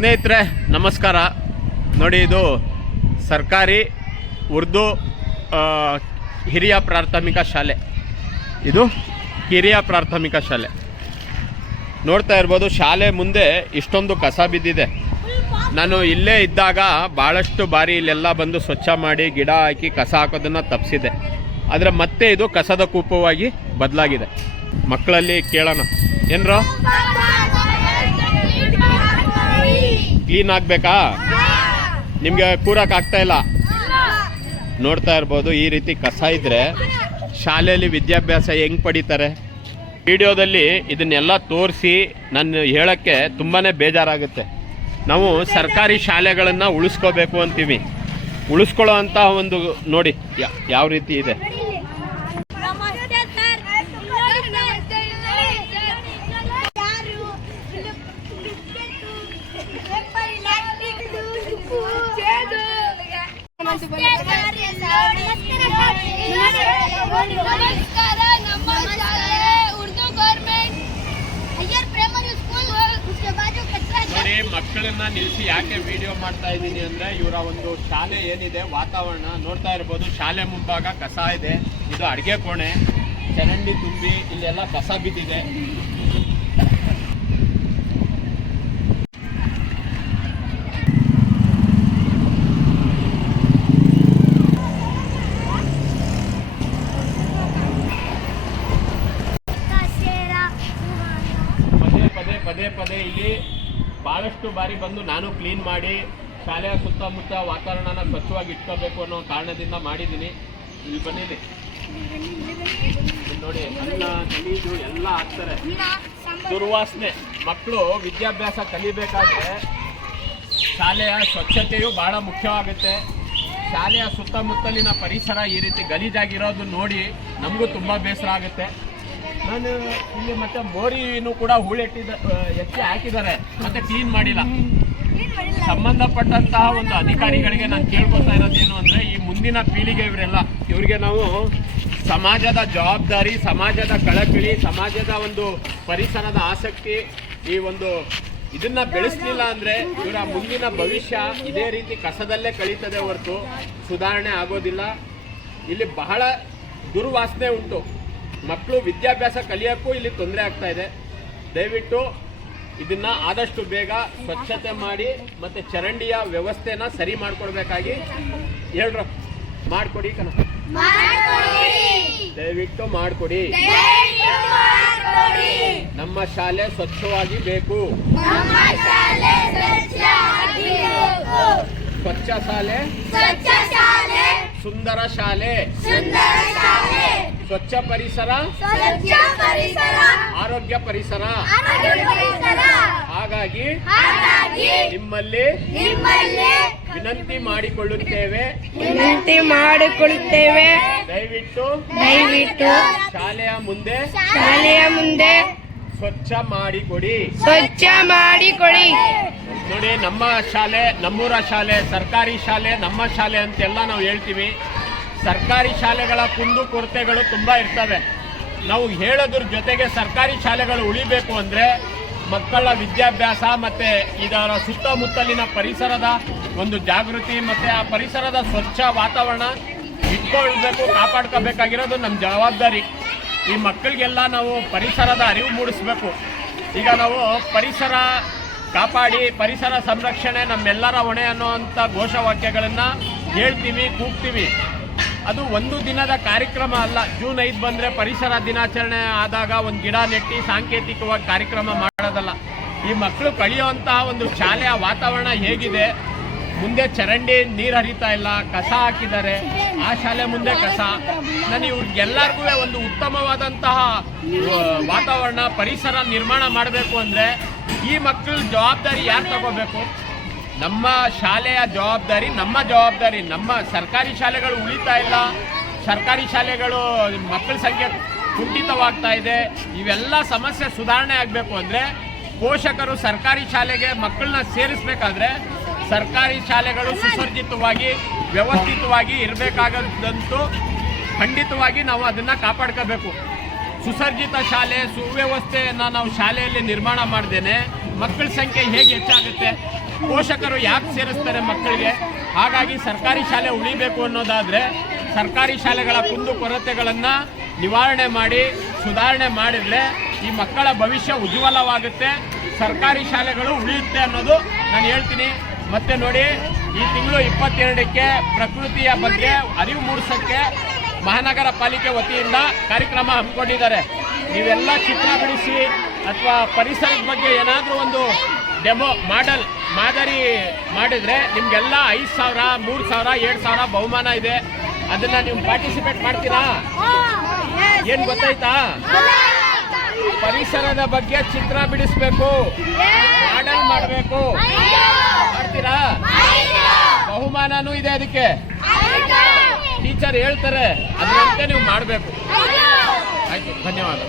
ಸ್ನೇಹಿತರೆ, ನಮಸ್ಕಾರ. ನೋಡಿ, ಇದು ಸರ್ಕಾರಿ ಉರ್ದು ಹಿರಿಯ ಪ್ರಾಥಮಿಕ ಶಾಲೆ. ಇದು ಕಿರಿಯ ಪ್ರಾಥಮಿಕ ಶಾಲೆ. ನೋಡ್ತಾ ಇರ್ಬೋದು, ಶಾಲೆ ಮುಂದೆ ಇಷ್ಟೊಂದು ಕಸ ಬಿದ್ದಿದೆ. ನಾನು ಇಲ್ಲೇ ಇದ್ದಾಗ ಭಾಳಷ್ಟು ಬಾರಿ ಇಲ್ಲೆಲ್ಲ ಬಂದು ಸ್ವಚ್ಛ ಮಾಡಿ ಗಿಡ ಹಾಕಿ ಕಸ ಹಾಕೋದನ್ನು ತಪ್ಪಿಸಿದೆ ಆದರೆ ಮತ್ತೆ ಇದು ಕಸದ ಕೂಪವಾಗಿ ಬದಲಾಗಿದೆ. ಮಕ್ಕಳಲ್ಲಿ ಕೇಳೋಣ. ಏನ್ರೋ? ಕ್ಲೀನ್ ಆಗಬೇಕಾ? ನಿಮಗೆ ಆಗ್ತಾ ಇಲ್ಲ? ನೋಡ್ತಾ ಇರ್ಬೋದು, ಈ ರೀತಿ ಕಸ ಇದ್ದರೆ ಶಾಲೆಯಲ್ಲಿ ವಿದ್ಯಾಭ್ಯಾಸ ಹೆಂಗ್ ಪಡಿತಾರೆ? ವಿಡಿಯೋದಲ್ಲಿ ಇದನ್ನೆಲ್ಲ ತೋರಿಸಿ ನಾನು ಹೇಳೋಕ್ಕೆ ತುಂಬಾ ಬೇಜಾರಾಗುತ್ತೆ. ನಾವು ಸರ್ಕಾರಿ ಶಾಲೆಗಳನ್ನು ಉಳಿಸ್ಕೋಬೇಕು ಅಂತೀವಿ. ಉಳಿಸ್ಕೊಳ್ಳೋ ಅಂಥ ಒಂದು, ನೋಡಿ ಯಾವ ರೀತಿ ಇದೆ. ನಮಸ್ಕಾರ, ನಮ್ಮ Urdu government higher primary school ನೋಡಿ, ಮಕ್ಕಳನ್ನ ನಿಲ್ಲಿಸಿ ಯಾಕೆ ವಿಡಿಯೋ ಮಾಡ್ತಾ ಇದ್ದೀನಿ ಅಂದ್ರೆ ಇವರ ಒಂದು ಶಾಲೆ ಏನಿದೆ, ವಾತಾವರಣ ನೋಡ್ತಾ ಇರ್ಬೋದು. ಶಾಲೆ ಮುಂಭಾಗ ಕಸ ಇದೆ, ಇದು ಅಡಿಗೆ ಕೋಣೆ, ಚರಂಡಿ ತುಂಬಿ, ಇಲ್ಲೆಲ್ಲ ಕಸ ಬಿದ್ದಿದೆ. ಪದೇ ಪದೇ ಇಲ್ಲಿ ಭಾಳಷ್ಟು ಬಾರಿ ಬಂದು ನಾನು ಕ್ಲೀನ್ ಮಾಡಿ ಶಾಲೆಯ ಸುತ್ತಮುತ್ತ ವಾತಾವರಣನ ಸ್ವಚ್ಛವಾಗಿ ಇಟ್ಕೋಬೇಕು ಅನ್ನೋ ಕಾರಣದಿಂದ ಮಾಡಿದ್ದೀನಿ. ಇಲ್ಲಿ ಇಲ್ಲಿ. ನೋಡಿ ಅನ್ನ ಗಲೀಜು ಎಲ್ಲ ಹಾಕ್ತಾರೆ. ದುರ್ವಾಸನೆ. ಮಕ್ಕಳು ವಿದ್ಯಾಭ್ಯಾಸ ಕಲಿಬೇಕಾದ್ರೆ ಶಾಲೆಯ ಸ್ವಚ್ಛತೆಯು ಬಹಳ ಮುಖ್ಯವಾಗುತ್ತೆ. ಶಾಲೆಯ ಸುತ್ತಮುತ್ತಲಿನ ಪರಿಸರ ಈ ರೀತಿ ಗಲೀಜಾಗಿರೋದು ನೋಡಿ ನಮಗೂ ತುಂಬ ಬೇಸರ ಆಗುತ್ತೆ. ನಾನು ಇಲ್ಲಿ ಮತ್ತೆ ಮೋರಿನೂ ಕೂಡ ಹೂಳೆಟ್ಟಿದ ಎತ್ತಿ ಹಾಕಿದ್ದಾರೆ. ಮತ್ತೆ ಕ್ಲೀನ್ ಮಾಡಿಲ್ಲ. ಸಂಬಂಧಪಟ್ಟಂತಹ ಒಂದು ಅಧಿಕಾರಿಗಳಿಗೆ ನಾನು ಕೇಳ್ಕೊತಾ ಇರೋದೇನು ಅಂದರೆ, ಈ ಮುಂದಿನ ಪೀಳಿಗೆ ಇವರೆಲ್ಲ, ಇವರಿಗೆ ನಾವು ಸಮಾಜದ ಜವಾಬ್ದಾರಿ, ಸಮಾಜದ ಕಳಕಳಿ, ಸಮಾಜದ ಒಂದು ಪರಿಸರದ ಆಸಕ್ತಿ, ಈ ಒಂದು ಇದನ್ನ ಬೆಳೆಸಲಿಲ್ಲ ಅಂದರೆ ಇವರ ಮುಂದಿನ ಭವಿಷ್ಯ ಇದೇ ರೀತಿ ಕಸದಲ್ಲೇ ಕಳೀತದೆ ಹೊರತು ಸುಧಾರಣೆ ಆಗೋದಿಲ್ಲ. ಇಲ್ಲಿ ಬಹಳ ದುರ್ವಾಸನೆ ಉಂಟು. ಮಕ್ಕಳು ವಿದ್ಯಾಭ್ಯಾಸ ಕಲಿಯೋಕ್ಕೂ ಇಲ್ಲಿ ತೊಂದರೆ ಆಗ್ತಾ ಇದೆ. ದಯವಿಟ್ಟು ಇದನ್ನ ಆದಷ್ಟು ಬೇಗ ಸ್ವಚ್ಛತೆ ಮಾಡಿ ಮತ್ತೆ ಚರಂಡಿಯ ವ್ಯವಸ್ಥೆನ ಸರಿ ಮಾಡ್ಕೊಡ್ಬೇಕಾಗಿ ಹೇಳ್ರ ಮಾಡ್ಕೊಡಿ ಕಣ. ದಯವಿಟ್ಟು ಮಾಡ್ಕೊಡಿ. ನಮ್ಮ ಶಾಲೆ ಸ್ವಚ್ಛವಾಗಿ ಬೇಕು. ಸ್ವಚ್ಛ ಶಾಲೆ. ಸುಂದರ ಶಾಲೆ. ಸ್ವಚ್ಛ ಪರಿಸರ ಆರೋಗ್ಯ ಪರಿಸರ. ಹಾಗಾಗಿ ನಿಮ್ಮಲ್ಲಿ ವಿನಂತಿ ಮಾಡಿಕೊಳ್ಳುತ್ತೇವೆ. ವಿನಂತಿ ಮಾಡಿಕೊಳ್ಳುತ್ತೇವೆ. ದಯವಿಟ್ಟು ದಯವಿಟ್ಟು ಶಾಲೆಯ ಮುಂದೆ ಶಾಲೆಯ ಮುಂದೆ ಸ್ವಚ್ಛ ಮಾಡಿಕೊಡಿ. ಸ್ವಚ್ಛ ಮಾಡಿಕೊಡಿ. ನೋಡಿ ನಮ್ಮ ಶಾಲೆ ನಮ್ಮೂರ ಶಾಲೆ ಸರ್ಕಾರಿ ಶಾಲೆ ನಮ್ಮ ಶಾಲೆ ಅಂತೆಲ್ಲ ನಾವು ಹೇಳ್ತೀವಿ. ಸರ್ಕಾರಿ ಶಾಲೆಗಳ ಕುಂದು ಕೊರತೆಗಳು ತುಂಬ ಇರ್ತವೆ. ನಾವು ಹೇಳೋದ್ರ ಜೊತೆಗೆ ಸರ್ಕಾರಿ ಶಾಲೆಗಳು ಉಳಿಬೇಕು ಅಂದರೆ ಮಕ್ಕಳ ವಿದ್ಯಾಭ್ಯಾಸ ಮತ್ತು ಇದರ ಸುತ್ತಮುತ್ತಲಿನ ಪರಿಸರದ ಒಂದು ಜಾಗೃತಿ ಮತ್ತು ಆ ಪರಿಸರದ ಸ್ವಚ್ಛ ವಾತಾವರಣ ಇಟ್ಕೊಳ್ಬೇಕು, ಕಾಪಾಡ್ಕೋಬೇಕಾಗಿರೋದು ನಮ್ಮ ಜವಾಬ್ದಾರಿ. ಈ ಮಕ್ಕಳಿಗೆಲ್ಲ ನಾವು ಪರಿಸರದ ಅರಿವು ಮೂಡಿಸ್ಬೇಕು. ಈಗ ನಾವು ಪರಿಸರ ಕಾಪಾಡಿ, ಪರಿಸರ ಸಂರಕ್ಷಣೆ ನಮ್ಮೆಲ್ಲರ ಹೊಣೆ ಅನ್ನೋವಂಥ ಘೋಷವಾಕ್ಯಗಳನ್ನು ಹೇಳ್ತೀವಿ, ಕೂಗ್ತೀವಿ. ಅದು ಒಂದು ದಿನದ ಕಾರ್ಯಕ್ರಮ ಅಲ್ಲ. ಜೂನ್ ಐದು ಬಂದರೆ ಪರಿಸರ ದಿನಾಚರಣೆ ಆದಾಗ ಒಂದು ಗಿಡ ನೆಟ್ಟಿ ಸಾಂಕೇತಿಕವಾಗಿ ಕಾರ್ಯಕ್ರಮ ಮಾಡೋದಲ್ಲ. ಈ ಮಕ್ಕಳು ಕಳೆಯುವಂತಹ ಒಂದು ಶಾಲೆಯ ವಾತಾವರಣ ಹೇಗಿದೆ? ಮುಂದೆ ಚರಂಡಿ ನೀರು ಹರಿತಾ ಇಲ್ಲ, ಕಸ ಹಾಕಿದ್ದಾರೆ. ಆ ಶಾಲೆ ಮುಂದೆ ಕಸ. ನಾನು ಇವ್ರಿಗೆಲ್ಲರಿಗೂ ಒಂದು ಉತ್ತಮವಾದಂತಹ ವಾತಾವರಣ, ಪರಿಸರ ನಿರ್ಮಾಣ ಮಾಡಬೇಕು ಅಂದರೆ ಈ ಮಕ್ಕಳ ಜವಾಬ್ದಾರಿ ಯಾರು ತಗೋಬೇಕು? ನಮ್ಮ ಶಾಲೆಯ ಜವಾಬ್ದಾರಿ, ನಮ್ಮ ಜವಾಬ್ದಾರಿ, ನಮ್ಮ ಸರ್ಕಾರಿ ಶಾಲೆಗಳು ಉಳಿತಾ ಇಲ್ಲ. ಸರ್ಕಾರಿ ಶಾಲೆಗಳು ಮಕ್ಕಳ ಸಂಖ್ಯೆ ಕುಂಠಿತವಾಗ್ತಾ ಇದೆ. ಇವೆಲ್ಲ ಸಮಸ್ಯೆ ಸುಧಾರಣೆ ಆಗಬೇಕು ಅಂದರೆ ಪೋಷಕರು ಸರ್ಕಾರಿ ಶಾಲೆಗೆ ಮಕ್ಕಳನ್ನ ಸೇರಿಸಬೇಕಾದ್ರೆ ಸರ್ಕಾರಿ ಶಾಲೆಗಳು ಸುಸರ್ಜಿತವಾಗಿ ವ್ಯವಸ್ಥಿತವಾಗಿ ಇರಬೇಕಾಗದಂತೂ ಖಂಡಿತವಾಗಿ ನಾವು ಅದನ್ನು ಕಾಪಾಡ್ಕೋಬೇಕು. ಸುಸರ್ಜಿತ ಶಾಲೆ, ಸುವ್ಯವಸ್ಥೆಯನ್ನು ನಾವು ಶಾಲೆಯಲ್ಲಿ ನಿರ್ಮಾಣ ಮಾಡ್ದೇನೆ ಮಕ್ಕಳ ಸಂಖ್ಯೆ ಹೇಗೆ ಹೆಚ್ಚಾಗುತ್ತೆ? ಪೋಷಕರು ಯಾಕೆ ಸೇರಿಸ್ತಾರೆ ಮಕ್ಕಳಿಗೆ? ಹಾಗಾಗಿ ಸರ್ಕಾರಿ ಶಾಲೆ ಉಳಿಬೇಕು ಅನ್ನೋದಾದರೆ ಸರ್ಕಾರಿ ಶಾಲೆಗಳ ಕುಂದು ಕೊರತೆಗಳನ್ನು ನಿವಾರಣೆ ಮಾಡಿ, ಸುಧಾರಣೆ ಮಾಡಿದರೆ ಈ ಮಕ್ಕಳ ಭವಿಷ್ಯ ಉಜ್ವಲವಾಗುತ್ತೆ, ಸರ್ಕಾರಿ ಶಾಲೆಗಳು ಉಳಿಯುತ್ತೆ ಅನ್ನೋದು ನಾನು ಹೇಳ್ತೀನಿ. ಮತ್ತೆ ನೋಡಿ, ಈ ತಿಂಗಳು ಇಪ್ಪತ್ತೆರಡಕ್ಕೆ ಪ್ರಕೃತಿಯ ಬಗ್ಗೆ ಅರಿವು ಮೂಡಿಸೋಕ್ಕೆ ಮಹಾನಗರ ಪಾಲಿಕೆ ವತಿಯಿಂದ ಕಾರ್ಯಕ್ರಮ ಹಮ್ಮಿಕೊಂಡಿದ್ದಾರೆ. ನೀವೆಲ್ಲ ಚಿತ್ರ ಬಿಡಿಸಿ ಅಥವಾ ಪರಿಸರದ ಬಗ್ಗೆ ಏನಾದರೂ ಒಂದು ಡೆಮೋ, ಮಾಡಲ್ ಮಾದರಿ ಮಾಡಿದ್ರೆ ನಿಮಗೆಲ್ಲ ಐದು ಸಾವಿರ ಮೂರು ಸಾವಿರ ಎರಡು ಸಾವಿರ ಬಹುಮಾನ ಇದೆ. ಅದನ್ನ ನೀವು ಪಾರ್ಟಿಸಿಪೇಟ್ ಮಾಡ್ತೀರಾ? ಏನು ಗೊತ್ತಾಯ್ತಾ? ಪರಿಸರದ ಬಗ್ಗೆ ಚಿತ್ರ ಬಿಡಿಸ್ಬೇಕು. ಮಾಡಲ್ ಮಾಡಬೇಕು. ಮಾಡ್ತೀರಾ? ಬಹುಮಾನನೂ ಇದೆ ಅದಕ್ಕೆ. ಟೀಚರ್ ಹೇಳ್ತಾರೆ ಅದರಂತೆ ನೀವು ಮಾಡಬೇಕು. ಆಯ್ತು ಧನ್ಯವಾದ.